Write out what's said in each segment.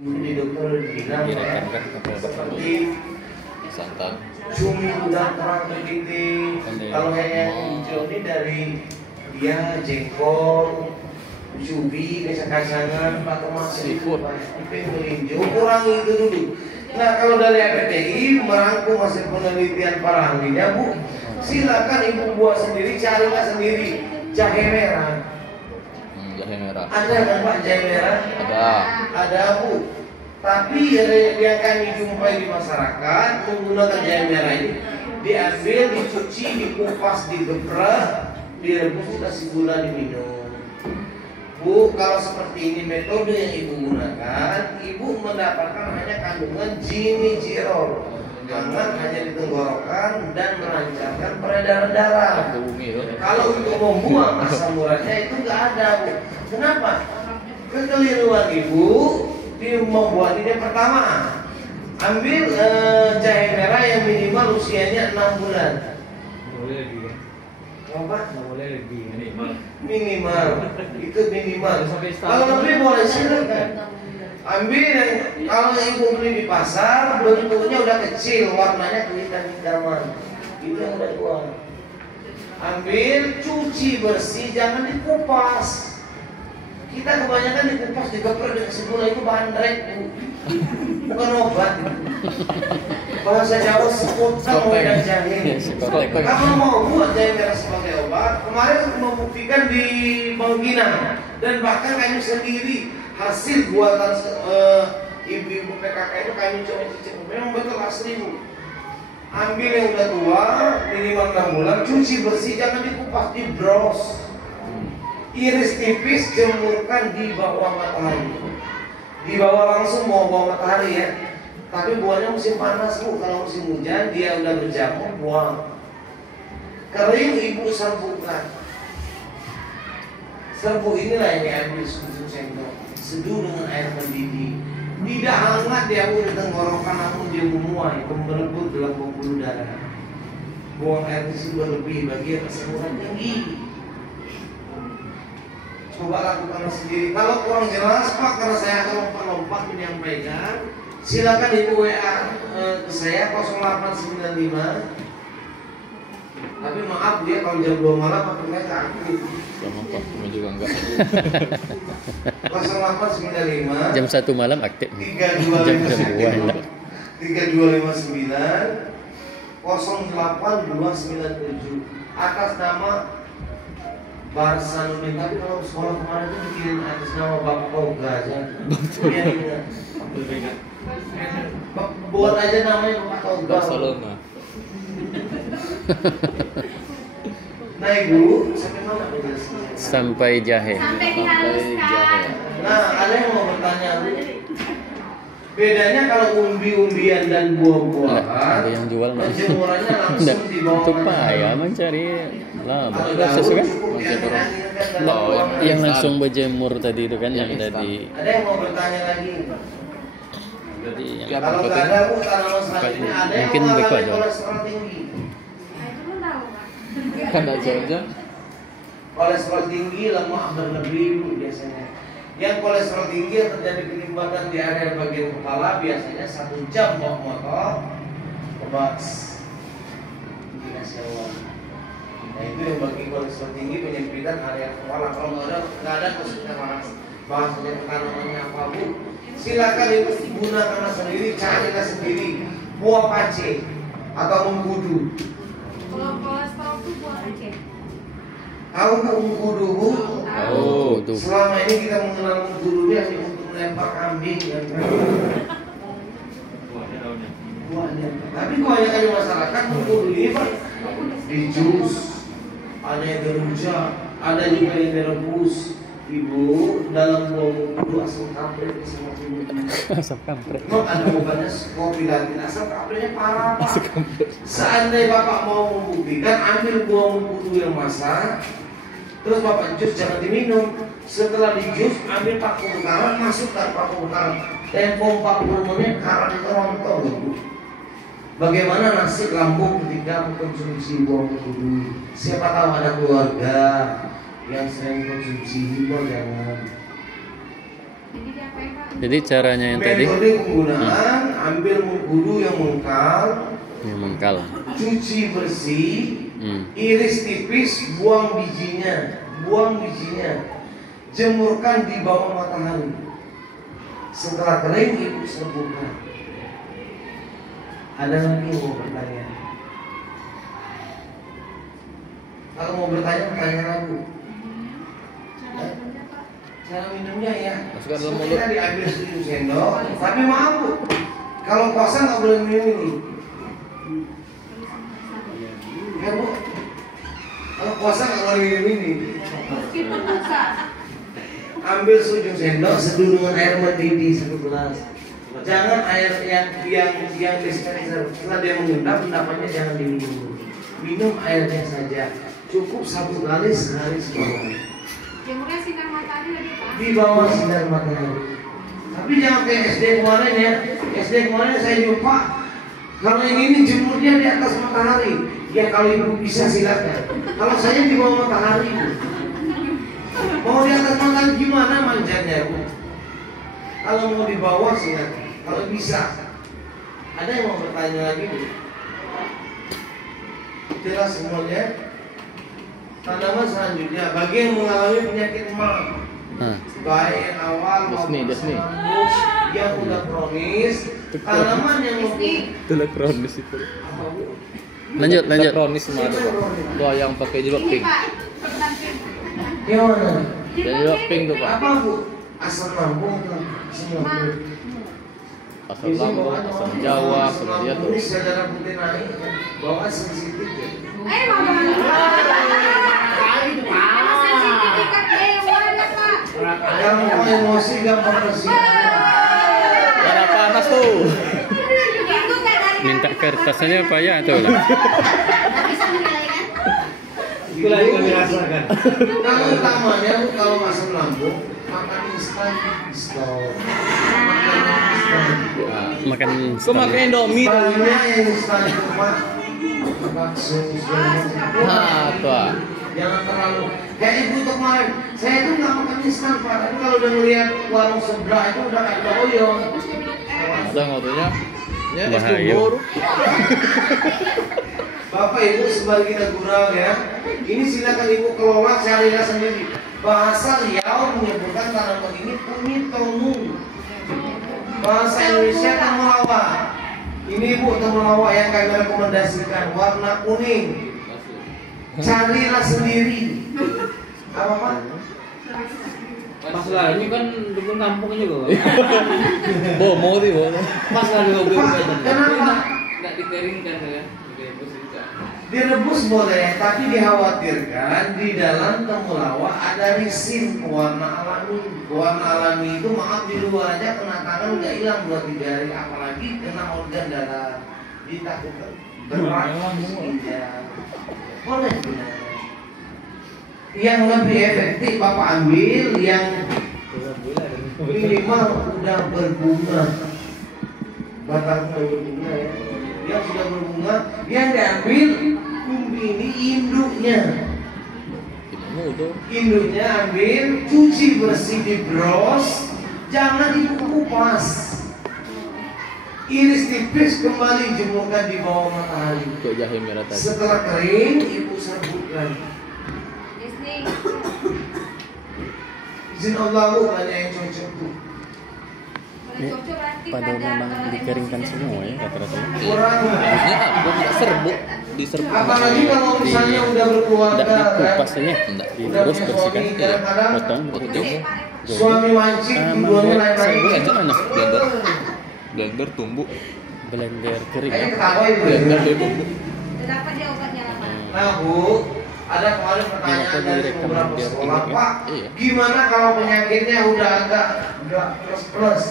Di dokter bilang ya, seperti santan cumi udang terang tertitik. Kalau yang hijau ini dari dia jengkol, cubi, kacang-kacangan, pakai seafood, itu melinjo, kurangi itu dulu. Nah kalau dari APTI merangkum hasil penelitian para ahlinya, Bu, silakan ibu buat sendiri, carilah sendiri jahe merah. Jahe merah. Ada kan Pak jahe merah? Ada Bu. Tapi yang kami jumpai di masyarakat menggunakan jahe merah ini diambil, dicuci, dikupas, digeprek, direbus, dikasih gula, diminum. Bu, kalau seperti ini metode yang ibu gunakan, ibu mendapatkan hanya kandungan gingerol, hangat hanya di tenggorokan dan melancarkan peredaran darah. Kalau untuk membuang asam uratnya itu nggak ada, Bu. Kenapa? Kekeliruan ibu di membuat ini pertama, ambil jahe merah yang minimal usianya 6 bulan. Boleh lebih kan? Apa? Boleh lebih minimal. Minimal, itu minimal. Kalau lebih boleh silakan. Ambil kalau ibu beli di pasar bentuknya udah kecil, warnanya kehitam-hitaman. Itu yang udah tua. Ambil, cuci bersih, jangan dikupas. Kita kebanyakan dikupas, digeprek, dikasih gula, itu bandrek, Bu. Bukan obat. Bahasa Jawa sekoteng dan jahe. Kalau mau buat jahe merah sebagai obat, kemarin membuktikan di Bangkinang dan bahkan kami sendiri hasil buatan ibu-ibu PKK itu kami coba cicip, memang betul asli, Bu. Ambil yang udah tua, minimal 6 bulan, cuci bersih, jangan dikupas, dibros. Iris tipis, jemurkan di bawah matahari. Di bawah langsung bawah matahari ya. Tapi buahnya musim panas, Bu. Kalau musim hujan dia udah berjamur, buang. Kering ibu serbukan. Serbuk inilah yang diambil sebelum sendok. Seduh dengan air mendidih. Tidak hangat dia di tenggorokan, namun dia memuai, merebut dalam pembuluh darah. Buang air kecil berlebih bagi yang kesemuran tinggi. Coba lakukan sendiri. Kalau kurang jelas Pak, karena saya akan lompat-lompat menyampaikan, silakan ibu WA ke saya 0895. Tapi maaf dia kalau jam 2 malam aku nggak aktif. Sama Pak, kami juga enggak. 0895 Jam 1 malam aktif. 3259 08297 atas nama Barsanuddin. Tapi kalau sekolah kemarin itu bikin atas nama Bapak Toga aja. Biar ingat. Buat aja namanya Bapak Toga. Barcelona. Nah Ibu, sampai mana penjelasannya? Sampai jahe. Sampai dihaluskan. Nah, ada yang mau bertanya, Bu? Bedanya kalau umbi-umbian dan buah-buahan, ada yang jual nggak? penjemurannya langsung di bawah Itu payah mencari lama. Proses kan? Yang langsung berjemur tadi itu kan yang tadi. Ada yang mau bertanya lagi? Jadi Kalau nggak ada, Bu, tanaman selanjutnya ada yang mungkin mengalami beku aja. kolesterol tinggi. Nah, itu pun tahu, Pak. Kan aja. Kolesterol tinggi, lemak berlebih, Bu, biasanya. Yang kolesterol tinggi yang terjadi penyimbatan di area bagian kepala biasanya 1 jam bawa motor kebas. Nah itu yang bagi kolesterol tinggi penyempitan area kepala. Kalau nggak ada khususnya bahasanya tanamannya apa, Bu? Silakan ibu gunakan sendiri, carilah sendiri buah pace atau mengkudu. Kalau kolesterol itu buah Aceh. Tahu mengkudu, Bu? Oh, tuh. Selama ini kita mengenal mengkudu dia hanya untuk melempar kambing dan buahnya. Tapi kebanyakan di masyarakat mengkudu ini Pak di jus, ada yang dirujak, ada juga yang direbus. Ibu, dalam buah mengkudu asam kampret sama kunyit. Asap kampret. Memang ada obatnya kopi lagi, asam kampretnya parah Pak. Seandainya Bapak mau membuktikan, ambil buah mengkudu yang masak, terus Bapak jus, jangan diminum. Setelah di jus, ambil paku bekaran, masukkan paku bekaran. Tempo 40 menit, karat itu rontok. Bagaimana nasib lambung ketika mengkonsumsi buah mengkudu? Siapa tahu ada keluarga yang sering konsumsi, himbau jangan. Jadi diapain Pak? Jadi caranya yang tadi Metode penggunaan, ambil mengkudu yang mengkal, yang mengkal. cuci bersih, iris tipis, buang bijinya, jemurkan di bawah matahari. Setelah kering, ibu serbukkan. Ada lagi yang mau bertanya? Kalau mau bertanya, bertanya lagi. Cara minumnya Pak? Cara minumnya ya, Masukkan dalam seperti mulut. tadi ambil 1 sendok. Tapi maaf bu, kalau puasa nggak boleh minum ini. Ya bu, kalau puasa nggak boleh minum ini. Meskipun buka. Ambil seujung sendok, seduh dengan air mendidih 1 gelas. Jangan air yang dispenser. Setelah dia mengendap, endapannya jangan diminum. Minum airnya saja. Cukup 1 kali sehari sekali. Jemurnya sinar matahari lagi Pak. Di bawah sinar matahari. Tapi jangan kayak SD kemarin ya. SD kemarin saya jumpa kalau yang ini jemurnya di atas matahari. Ya kalau ibu bisa silakan. Kalau saya di bawah matahari. Mau di atas matahari gimana manjanya bu? Kalau mau di bawah silakan. Kalau bisa. Ada yang mau bertanya lagi bu? Jelas semuanya. Tanaman selanjutnya bagi yang mengalami penyakit emah, baik awal maupun lambung yang udah kronis, tanaman yang Itu kronis itu. apa bu? Lanjut. Kronis semua tuh. Tuh yang pakai jilbab Ini pink. Pak, cepetan Pin. Yang mana? Jilbab pink tuh Pak. Apa bu? Asam lambung atau asam lambung? Asam lambung, asam Jawa, sama dia tuh. Ini darah putih naik, bawaan sensitif ya. Emang sensitif ikat yang mana Pak? Yang mau emosi gampang tersinggung. Darah panas tuh. Itu nggak dari Minta kertasnya apa ya tuh? Nggak bisa menilaikan? Itulah yang kami rasakan. Kalau utamanya bu, kalau asam lambung makan instan stop. Makan Kok makan Indomie tuh? Instannya yang instan itu pak. Bakso, apa? jangan terlalu kayak ibu tuh kemarin. Saya itu nggak makan instan pak. Tapi kalau udah ngeliat warung sebelah itu udah kayak doyong. Udah ngotonya. Ya, es Bahaya. bubur. Bapak ibu sebagai kita gurau ya. Ini silakan ibu kelola carilah sendiri. Bahasa Riau menyebutkan tanaman ini punitonu. Bahasa Indonesia temulawak. Ini bu temulawak yang kami rekomendasikan warna kuning. Carilah sendiri. Apa pak? Masalah ini kan dukun kampung juga. Bomo sih, bomo. Masalah di mobil Pak, kenapa? Enggak dikeringkan ya. Direbus boleh, tapi dikhawatirkan di dalam temulawak ada risin pewarna alami. Pewarna alami itu maaf di luar aja kena tangan nggak hilang 2-3 hari, apalagi kena organ darah. Ditakutkan berat. Boleh. Yang lebih efektif bapak ambil yang minimal udah berbunga. Batangnya berbunga ya. Yang sudah berbunga, yang diambil umbi ini induknya. Induknya ambil, cuci bersih di bros, jangan dikupas. Iris tipis kembali jemurkan di bawah matahari. Kok jahe merah tadi? Setelah kering, ibu serbukkan. Disney. Izin Allah bu, banyak yang cocok tuh. Pada memang dikeringkan semua ya rata-rata. Kurang. Ya, aku nggak serbuk, diserbuk. Apalagi kalau misalnya udah berkeluarga, Nggak kan? dikupas aja, nggak Udah diurus punya bersihkan. suami, kadang-kadang Potong, potong. suami mancing, tujuannya lain-lain. Serbuk aja mana? Blender. Blender tumbuk. Blender kering. Kayaknya ketawa ibu. Blender dia tumbuk. Dapat dia obatnya apa? Nah bu, ada kemarin pertanyaan dari beberapa sekolah, Pak, Iya. gimana kalau penyakitnya udah agak plus?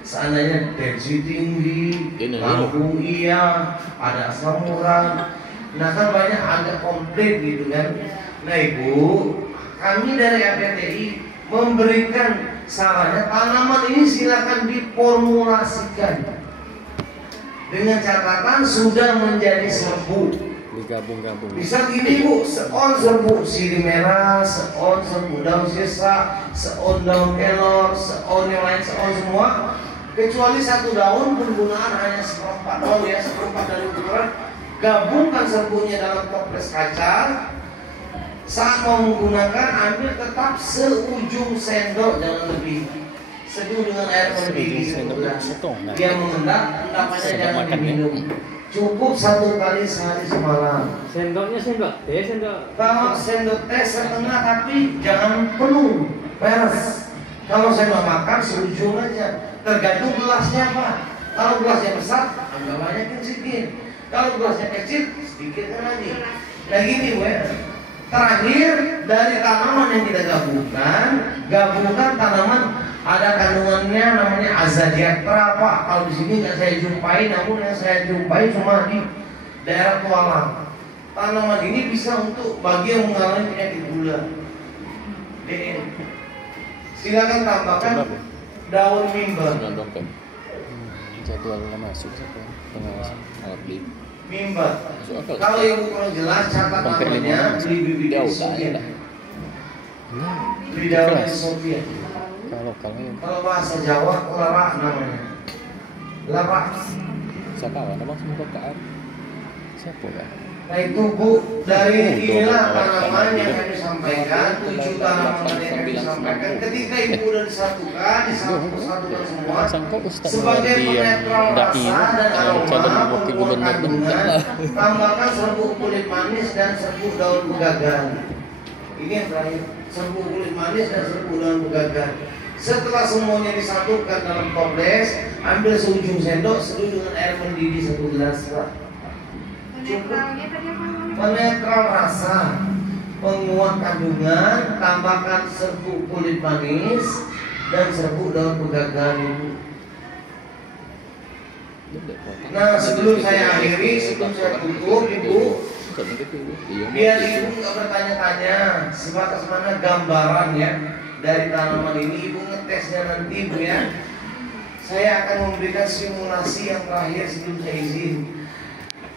Seandainya tensi tinggi, Ini, lambung iya, ada asam urat, nah kan banyak agak komplit gitu kan. Nah ibu, kami dari APTI memberikan sarannya tanaman ini silakan diformulasikan dengan catatan sudah menjadi serbuk. digabung-gabung. Bisa gini Bu, seon serbuk sirih merah, seon serbuk daun sisa, seon daun kelor, seon yang lain, seon semua. Kecuali satu daun penggunaan hanya seperempat daun ya, seperempat dari ukuran. Gabungkan serbuknya dalam toples kaca. Saat mau menggunakan, ambil tetap seujung sendok, jangan lebih. Seduh dengan air mendidih sebulan. Dia mengendap, endapannya jangan diminum. Cukup 1 kali sehari semalam. Sendoknya sendok teh, sendok. Kalau sendok teh setengah tapi jangan penuh, beres. Kalau sendok makan seujung aja. Tergantung gelasnya Pak. Kalau gelasnya besar, agak banyakin sedikit. Kalau gelasnya kecil, sedikit lagi. Nah gini Bu ya. Terakhir dari tanaman yang kita gabungkan tanaman ada kandungannya namanya azadiatra Pak. Kalau di sini nggak saya jumpai, namun yang saya jumpai cuma di daerah Kuala. Tanaman ini bisa untuk bagi yang mengalami penyakit gula. Silakan tambahkan daun mimba. Jadwal masuk satu pengawasan di Mimba. Kalau ibu kurang jelas catat namanya di bibit Sofia. Di daun Sofia. Kalau bahasa Jawa lerak namanya. Lerak. Siapa nama semua KR? Siapa kan? Nah itu Bu, dari inilah tanaman yang kami sampaikan, 7 tanaman yang kami sampaikan. Ketika ibu sudah disatukan semua sebagai penetral rasa dan aroma, pembuat kandungan, tambahkan serbuk kulit manis dan serbuk daun begagan. Ini yang terakhir, serbuk kulit manis dan serbuk daun begagan. Setelah semuanya disatukan dalam toples, ambil seujung sendok, seduh dengan air mendidih 1 gelas. Penetral rasa, penguat kandungan, tambahkan serbuk kulit manis dan serbuk daun begagan ibu. Nah sebelum saya akhiri, sebelum saya tutup ibu, biar ibu nggak bertanya-tanya sebatas mana gambaran ya dari tanaman ini, ibu ngetesnya nanti ibu ya. Saya akan memberikan simulasi yang terakhir sebelum saya izin.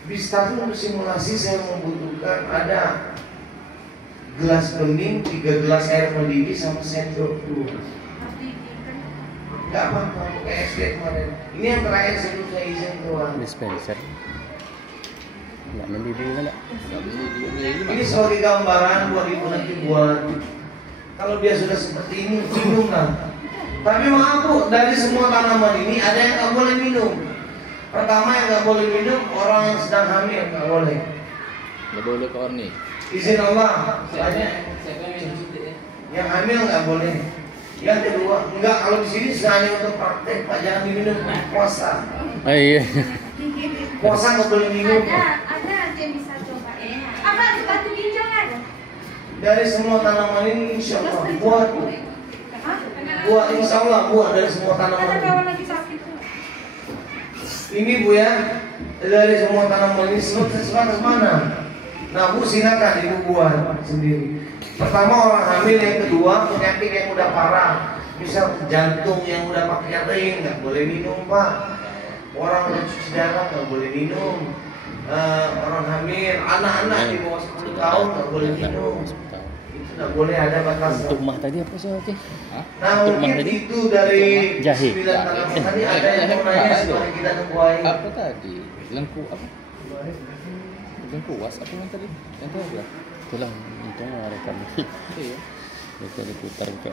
Bisa untuk simulasi saya membutuhkan ada gelas bening, 3 gelas air mendidih sama sendok 2. Enggak apa-apa, kayak SD kemarin. Ini yang terakhir sebelum saya izin keluar. Dispenser. Enggak mendidih enggak? Ini sebagai gambaran buat ibu nanti buat. Kalau dia sudah seperti ini, minumlah. Tapi maaf Bu, dari semua tanaman ini ada yang nggak boleh minum. Pertama yang nggak boleh minum orang yang sedang hamil, nggak boleh. Nggak boleh korni. Izin Allah, yang hamil nggak boleh. Yang kedua, enggak, kalau di sini hanya untuk praktek Pak, jangan diminum puasa. Iya. Puasa nggak boleh minum. Ada yang bisa coba. Apa batu ginjal ada? Dari semua tanaman ini insya Allah buah insya Allah buah dari semua tanaman ini. Ini Bu ya, dari semua tanaman ini sebatas mana? Nah Bu silakan ibu buat sendiri. Pertama orang hamil, yang kedua penyakit yang udah parah, misal jantung yang udah pakai ring nggak boleh minum Pak. Orang udah cuci darah nggak boleh minum. Orang hamil, anak-anak di bawah 10 tahun nggak boleh minum. Itu nggak boleh, ada batas. Untuk mah tadi apa sih oke? Nah mungkin itu dari 9 tanaman tadi ada yang mau nanya supaya kita nungguin. Apa tadi? Lengku apa? Lengkuas apa yang tadi? Yang tadi ya? Tulang untung rekam. Iya. Kita diputar ke.